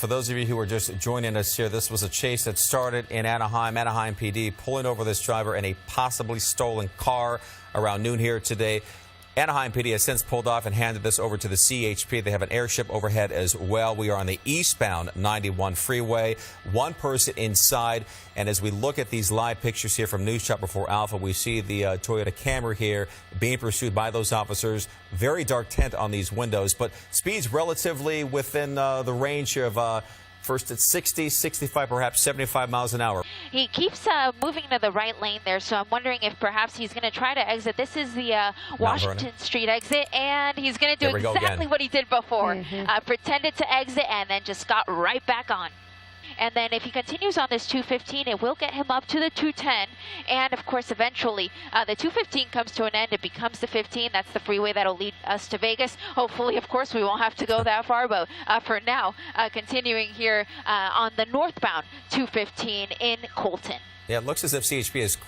For those of you who are just joining us here, this was a chase that started in Anaheim. Anaheim PD pulling over this driver in a possibly stolen car around noon here today. Anaheim PD has since pulled off and handed this over to the CHP. They have an airship overhead as well. We are on the eastbound 91 freeway. One person inside. And as we look at these live pictures here from News Chopper 4 Alpha, we see the Toyota Camry here being pursued by those officers. Very dark tint on these windows, but speeds relatively within the range of first at 60, 65, perhaps 75 miles an hour. He keeps moving to the right lane there, so I'm wondering if perhaps he's going to try to exit. This is the Washington Street exit, and he's going to do exactly what he did before. Pretended to exit and then just got right back on. And then if he continues on this 215, it will get him up to the 210. And, of course, eventually, the 215 comes to an end. It becomes the 15. That's the freeway that will lead us to Vegas. Hopefully, of course, we won't have to go that far. But for now, continuing here on the northbound 215 in Colton. Yeah, it looks as if CHP has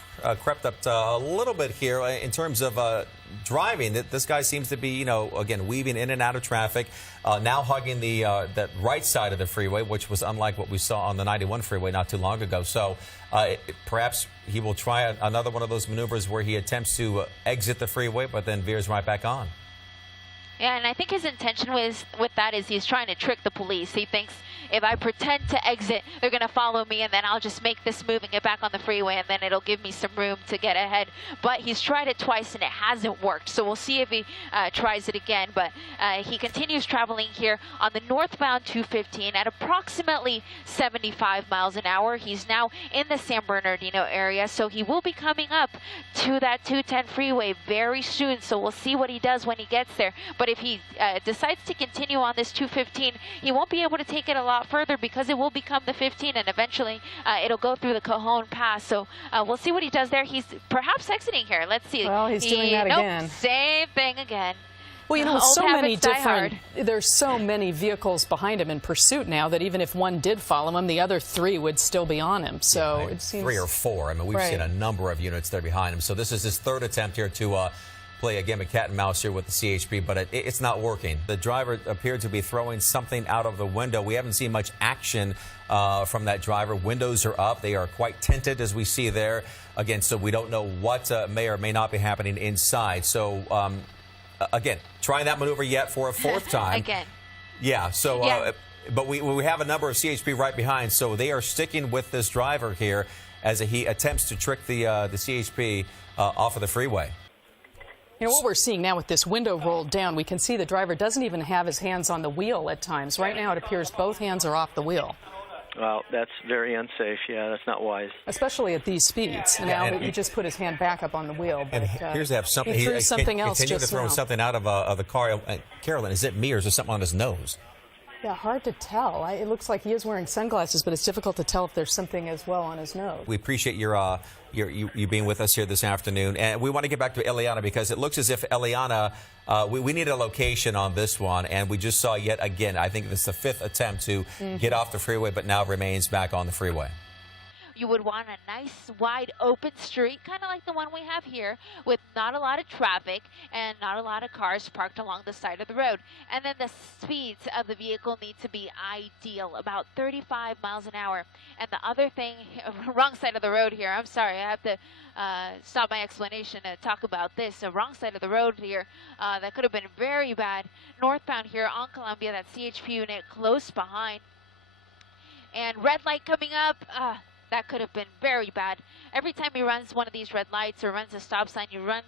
crept up a little bit here in terms of driving. This guy seems to be, you know, again, weaving in and out of traffic, now hugging the that right side of the freeway, which was unlike what we saw on the 91 freeway not too long ago. So perhaps he will try another one of those maneuvers where he attempts to exit the freeway, but then veers right back on. Yeah, and I think his intention with that is he's trying to trick the police. He thinks if I pretend to exit, they're going to follow me, and then I'll just make this move and get back on the freeway, and then it'll give me some room to get ahead. But he's tried it twice, and it hasn't worked. So we'll see if he tries it again. But he continues traveling here on the northbound 215 at approximately 75 miles an hour. He's now in the San Bernardino area, so he will be coming up to that 210 freeway very soon. So we'll see what he does when he gets there. But if he decides to continue on this 215, he won't be able to take it a lot further because it will become the 15, and eventually it'll go through the Cajon Pass. So we'll see what he does there. He's perhaps exiting here. Let's see. Well, he's doing that again. Same thing again. Well, you know, so many different, there's so many vehicles behind him in pursuit now that even if one did follow him, the other three would still be on him. So yeah, it seems 3 or 4. I mean, we've seen a number of units there behind him. So this is his third attempt here to play a game of cat and mouse here with the CHP, but it's not working. The driver appeared to be throwing something out of the window. We haven't seen much action from that driver. Windows are up. They are quite tinted, as we see there. Again, so we don't know what may or may not be happening inside. So, again, trying that maneuver yet for a fourth time. Again. Yeah, so, but we have a number of CHP right behind, so they are sticking with this driver here as he attempts to trick the CHP off of the freeway. You know, what we're seeing now with this window rolled down, we can see the driver doesn't even have his hands on the wheel at times. Right now, it appears both hands are off the wheel. Well, that's very unsafe. Yeah, that's not wise. Especially at these speeds. Now he just put his hand back up on the wheel. But, and here's to have something. He threw something else continue just to throw now. something out of the car. Carolyn, is it me or is there something on his nose? Yeah, hard to tell. It looks like he is wearing sunglasses, but it's difficult to tell if there's something as well on his nose. We appreciate you being with us here this afternoon. And we want to get back to Eliana because it looks as if Eliana, we need a location on this one. And we just saw yet again, I think this is the 5th attempt to get off the freeway, but now remains back on the freeway. You would want a nice, wide, open street, kind of like the one we have here, with not a lot of traffic and not a lot of cars parked along the side of the road. And then the speeds of the vehicle need to be ideal, about 35 miles an hour. And the other thing, wrong side of the road here, I'm sorry, I have to stop my explanation to talk about this. The wrong side of the road here, that could have been very bad. Northbound here on Columbia, that CHP unit close behind. And red light coming up. That could have been very bad. Every time he runs one of these red lights or runs a stop sign, you run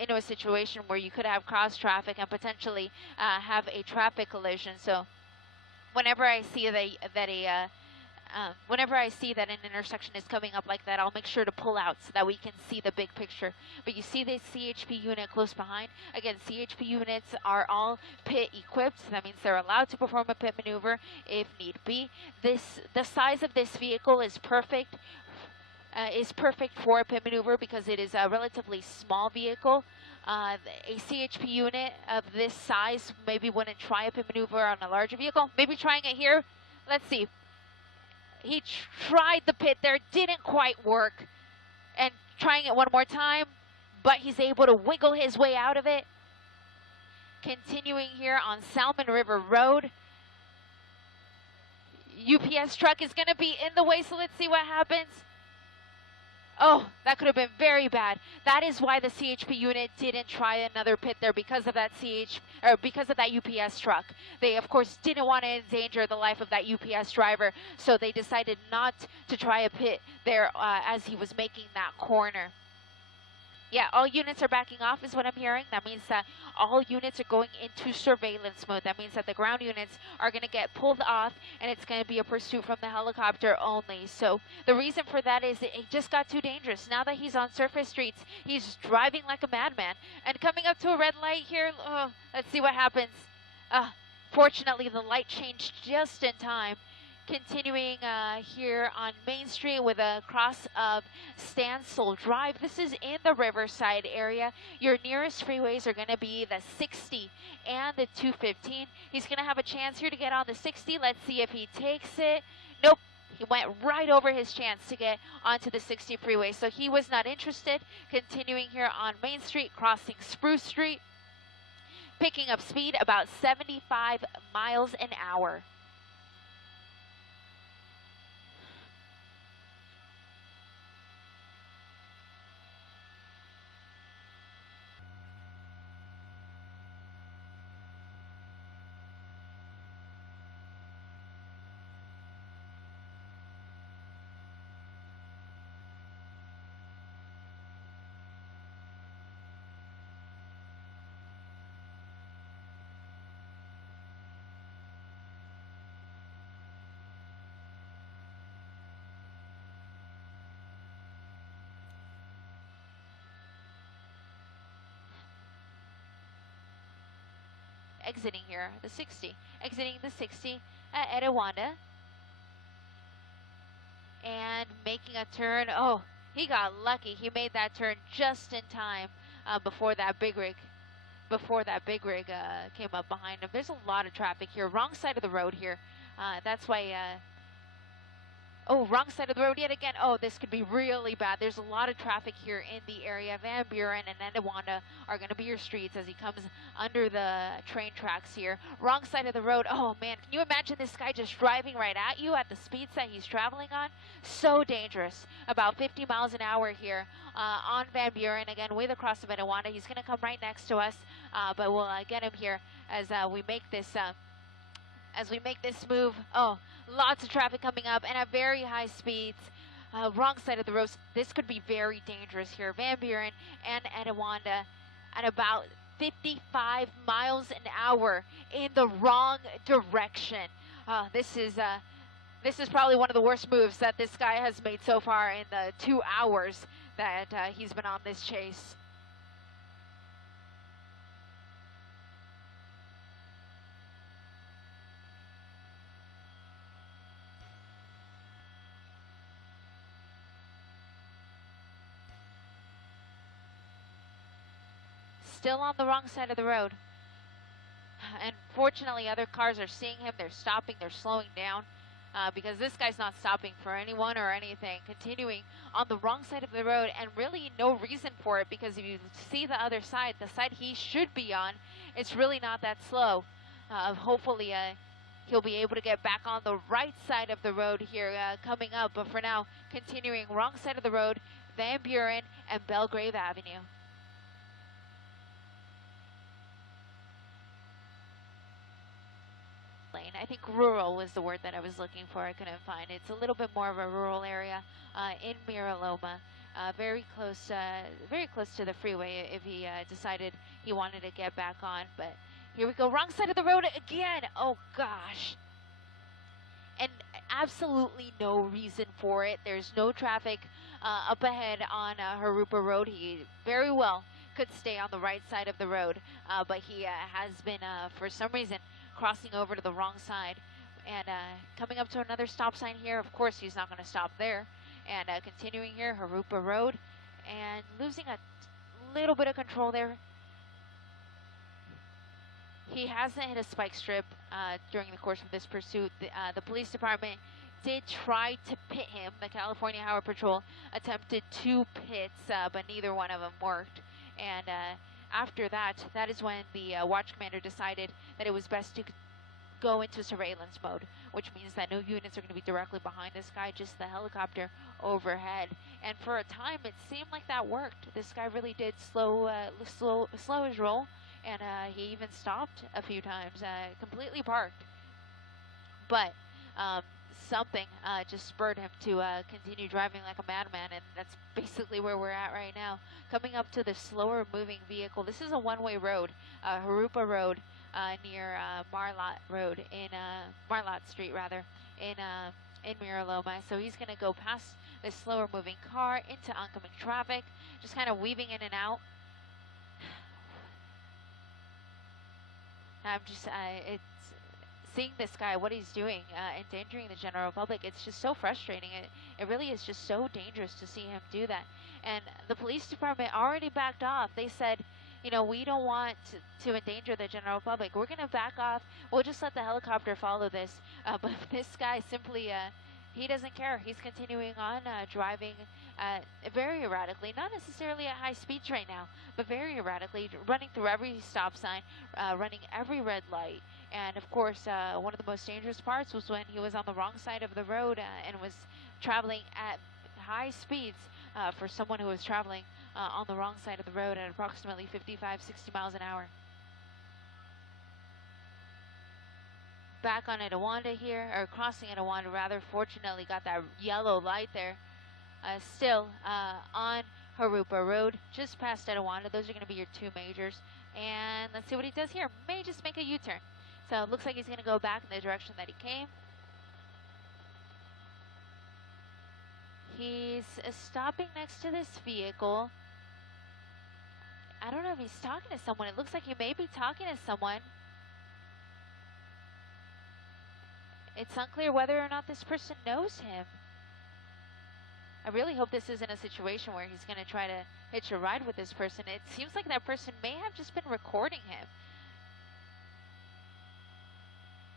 into a situation where you could have cross traffic and potentially have a traffic collision. So whenever I see whenever I see that an intersection is coming up like that, I'll make sure to pull out so that we can see the big picture. But you see this CHP unit close behind. Again, CHP units are all pit equipped. That means they're allowed to perform a pit maneuver if need be. The size of this vehicle is perfect. For a pit maneuver because it is a relatively small vehicle. A CHP unit of this size maybe wouldn't try a pit maneuver on a larger vehicle. Maybe trying it here. Let's see. He tried the pit there, didn't quite work. And trying it one more time, but he's able to wiggle his way out of it. Continuing here on Salmon River Road. UPS truck is going to be in the way, so let's see what happens. Oh, that could have been very bad. That is why the CHP unit didn't try another pit there, because of that because of that UPS truck. They, of course, didn't want to endanger the life of that UPS driver, so they decided not to try a pit there as he was making that corner. Yeah, all units are backing off is what I'm hearing. That means that all units are going into surveillance mode. That means that the ground units are going to get pulled off, and it's going to be a pursuit from the helicopter only. So the reason for that is it just got too dangerous. Now that he's on surface streets, he's driving like a madman. And coming up to a red light here, oh, let's see what happens. Fortunately, the light changed just in time. Continuing here on Main Street with a cross of Stansel Drive. This is in the Riverside area. Your nearest freeways are going to be the 60 and the 215. He's going to have a chance here to get on the 60. Let's see if he takes it. Nope. He went right over his chance to get onto the 60 freeway, so he was not interested. Continuing here on Main Street, crossing Spruce Street, picking up speed about 75 miles an hour. Exiting here, the 60. Exiting the 60 at Etiwanda. And making a turn. Oh, he got lucky. He made that turn just in time before that big rig. Came up behind him. There's a lot of traffic here. Wrong side of the road here. That's why... Oh, wrong side of the road yet again. Oh, this could be really bad. There's a lot of traffic here in the area. Van Buren and Etiwanda are going to be your streets as he comes under the train tracks here. Wrong side of the road. Oh, man. Can you imagine this guy just driving right at you at the speeds that he's traveling on? So dangerous. About 50 miles an hour here on Van Buren. Again, way across of Etiwanda. He's going to come right next to us, but we'll get him here as we make this... As we make this move. Oh, lots of traffic coming up and at very high speeds. Wrong side of the road. This could be very dangerous here. Van Buren and Etiwanda at about 55 miles an hour in the wrong direction. This is probably one of the worst moves that this guy has made so far in the 2 hours that he's been on this chase. Still on the wrong side of the road. And fortunately, other cars are seeing him. They're stopping. They're slowing down because this guy's not stopping for anyone or anything. Continuing on the wrong side of the road, and really no reason for it, because if you see the other side, the side he should be on, it's really not that slow. Hopefully, he'll be able to get back on the right side of the road here coming up. But for now, continuing wrong side of the road, Van Buren and Belgrave Avenue. I think rural was the word that I was looking for. I couldn't find it. It's a little bit more of a rural area in Mira Loma, very close to the freeway if he decided he wanted to get back on. But here we go, wrong side of the road again. Oh gosh. And absolutely no reason for it. There's no traffic up ahead on Harupa Road. He very well could stay on the right side of the road, but he has been, for some reason, crossing over to the wrong side and coming up to another stop sign here. Of course, he's not going to stop there. And continuing here, Harupa Road, and losing a little bit of control there. He hasn't hit a spike strip during the course of this pursuit. The police department did try to pit him. The California Highway Patrol attempted 2 pits, but neither one of them worked. And after that, that is when the watch commander decided that it was best to go into surveillance mode, which means that no units are going to be directly behind this guy, just the helicopter overhead. And for a time, it seemed like that worked. This guy really did slow his roll, and he even stopped a few times, completely parked. But something just spurred him to continue driving like a madman, and that's basically where we're at right now. Coming up to the slower moving vehicle. This is a one-way road, Harupa Road, near Marlot Road in Marlot Street rather in Mira Loma. So he's going to go past this slower moving car into oncoming traffic, just kind of weaving in and out. I'm just it's seeing this guy, what he's doing, endangering the general public. It's just so frustrating. It really is just so dangerous to see him do that. And the police department already backed off. They said, you know, we don't want to endanger the general public. We're going to back off. We'll just let the helicopter follow this. But this guy simply, he doesn't care. He's continuing on driving very erratically, not necessarily at high speeds right now, but very erratically, running through every stop sign, running every red light. And of course, one of the most dangerous parts was when he was on the wrong side of the road and was traveling at high speeds for someone who was traveling on the wrong side of the road at approximately 55, 60 miles an hour. Back on Etowanda here, or crossing Etowanda rather, fortunately got that yellow light there. Still on Harupa Road, just past Etowanda. Those are going to be your two majors. And let's see what he does here. May just make a U-turn. So it looks like he's going to go back in the direction that he came. He's stopping next to this vehicle. I don't know if he's talking to someone. It looks like he may be talking to someone. It's unclear whether or not this person knows him. I really hope this isn't a situation where he's going to try to hitch a ride with this person. It seems like that person may have just been recording him.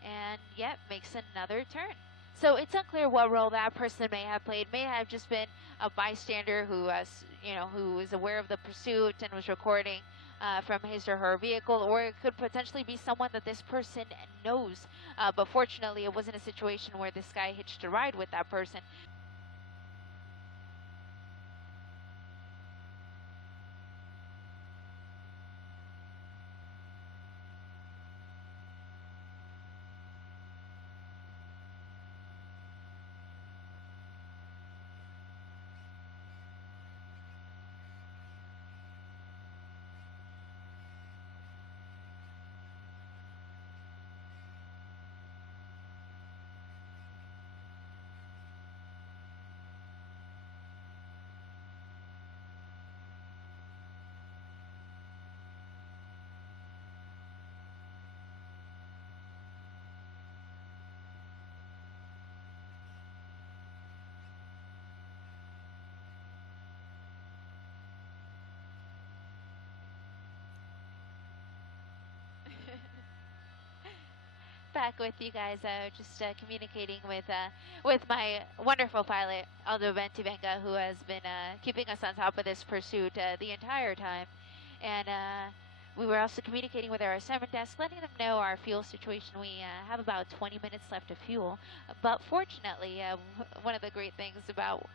And yet makes another turn. So it's unclear what role that person may have played. May have just been a bystander who who was aware of the pursuit and was recording from his or her vehicle, or it could potentially be someone that this person knows. But fortunately, it wasn't a situation where this guy hitched a ride with that person. Back with you guys, just communicating with my wonderful pilot, Aldo Bentivenga, who has been keeping us on top of this pursuit the entire time. And we were also communicating with our assignment desk, letting them know our fuel situation. We have about 20 minutes left of fuel. But fortunately, one of the great things about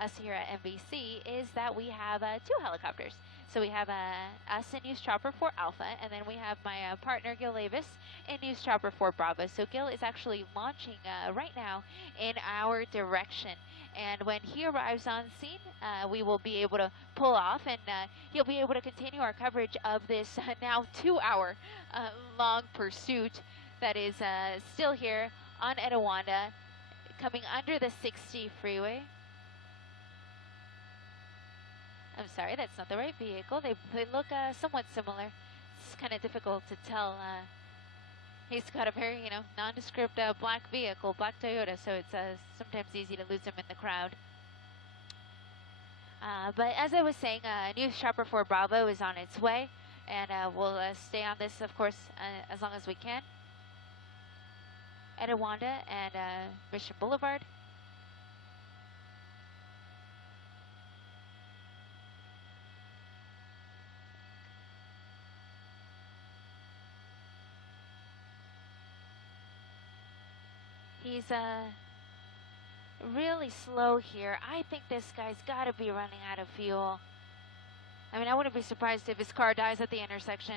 us here at NBC is that we have two helicopters. So we have us in News Chopper 4 Alpha, and then we have my partner Gil Davis in News Chopper 4 Bravo. So Gil is actually launching right now in our direction. And when he arrives on scene, we will be able to pull off, and he'll be able to continue our coverage of this now 2-hour long pursuit that is still here on Etowanda, coming under the 60 freeway. I'm sorry, that's not the right vehicle. They look somewhat similar. It's kind of difficult to tell. He's got a very, nondescript black vehicle, black Toyota, so it's sometimes easy to lose him in the crowd. But as I was saying, News Chopper 4 Bravo is on its way, and we'll stay on this, of course, as long as we can. Etowanda and Mission Boulevard. He's really slow here. I think this guy's got to be running out of fuel. I mean, I wouldn't be surprised if his car dies at the intersection.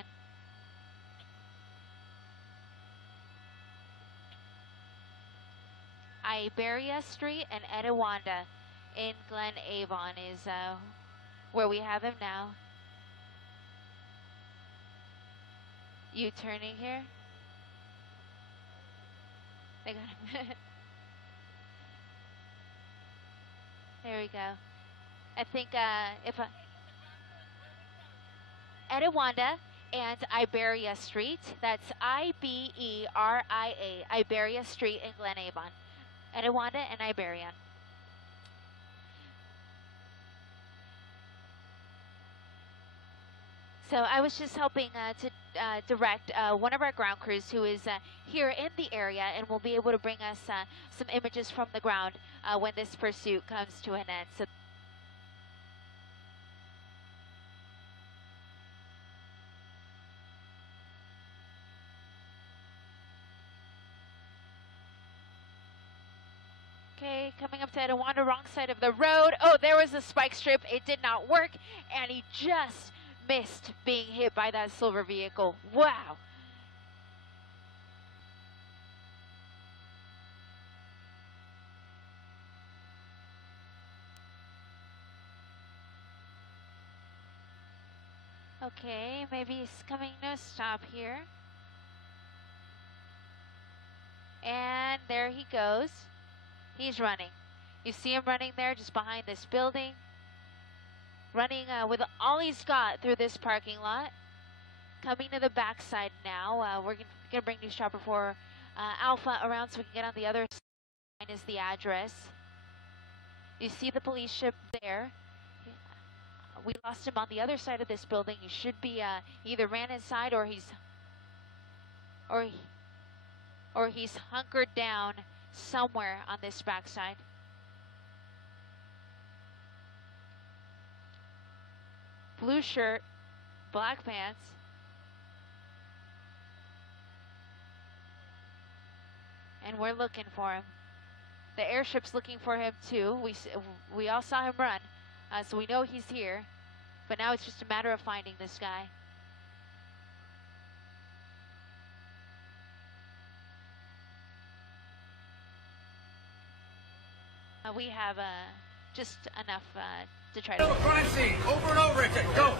Iberia Street and Etiwanda in Glen Avon is where we have him now. U-turning here. They got him. There we go. I think if Etiwanda and Iberia Street, that's Iberia, Iberia Street in Glen Avon. Etiwanda and Iberia. So I was just helping to direct one of our ground crews who is here in the area and will be able to bring us some images from the ground when this pursuit comes to an end. So okay, coming up to Etiwanda, wrong side of the road. Oh, there was a spike strip. It did not work, and he just missed being hit by that silver vehicle. Wow. Okay, maybe he's coming to a stop here. And there he goes. He's running. You see him running there just behind this building. Running with all he's got through this parking lot. Coming to the backside now. We're going to bring News Chopper 4 Alpha around so we can get on the other side is the address. You see the police ship there. We lost him on the other side of this building. He should be either ran inside or he's hunkered down somewhere on this backside. Blue shirt, black pants. And we're looking for him. The airship's looking for him too. We all saw him run, so we know he's here. But now it's just a matter of finding this guy. We have just enough to try to... Crime scene, over and over again. Go,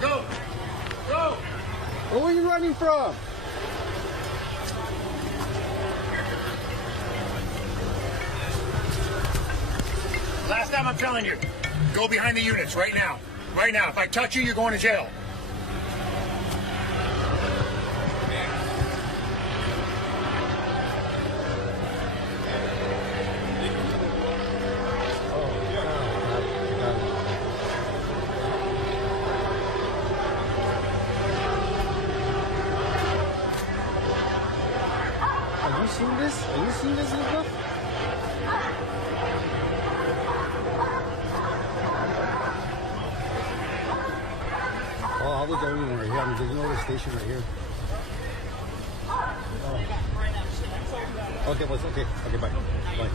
go, go. Where are you running from? Last time I'm telling you, go behind the units right now. Right now. If I touch you, you're going to jail. Have you seen this? Have you seen this stuff? Oh, I was going in right here. I mean, there's no other station right here. Oh. Okay, boss. Okay. Okay, bye. Bye.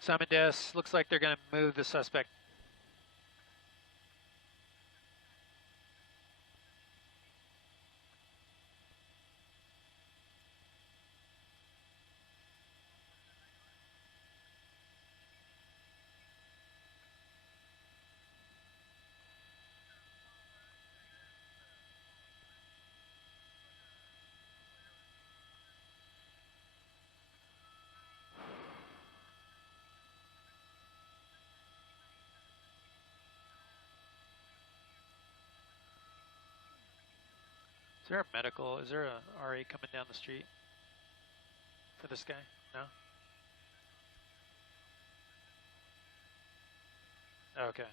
Simon Des, looks like they're going to move the suspect. Is there a medical? Is there a RA coming down the street for this guy? No? Okay.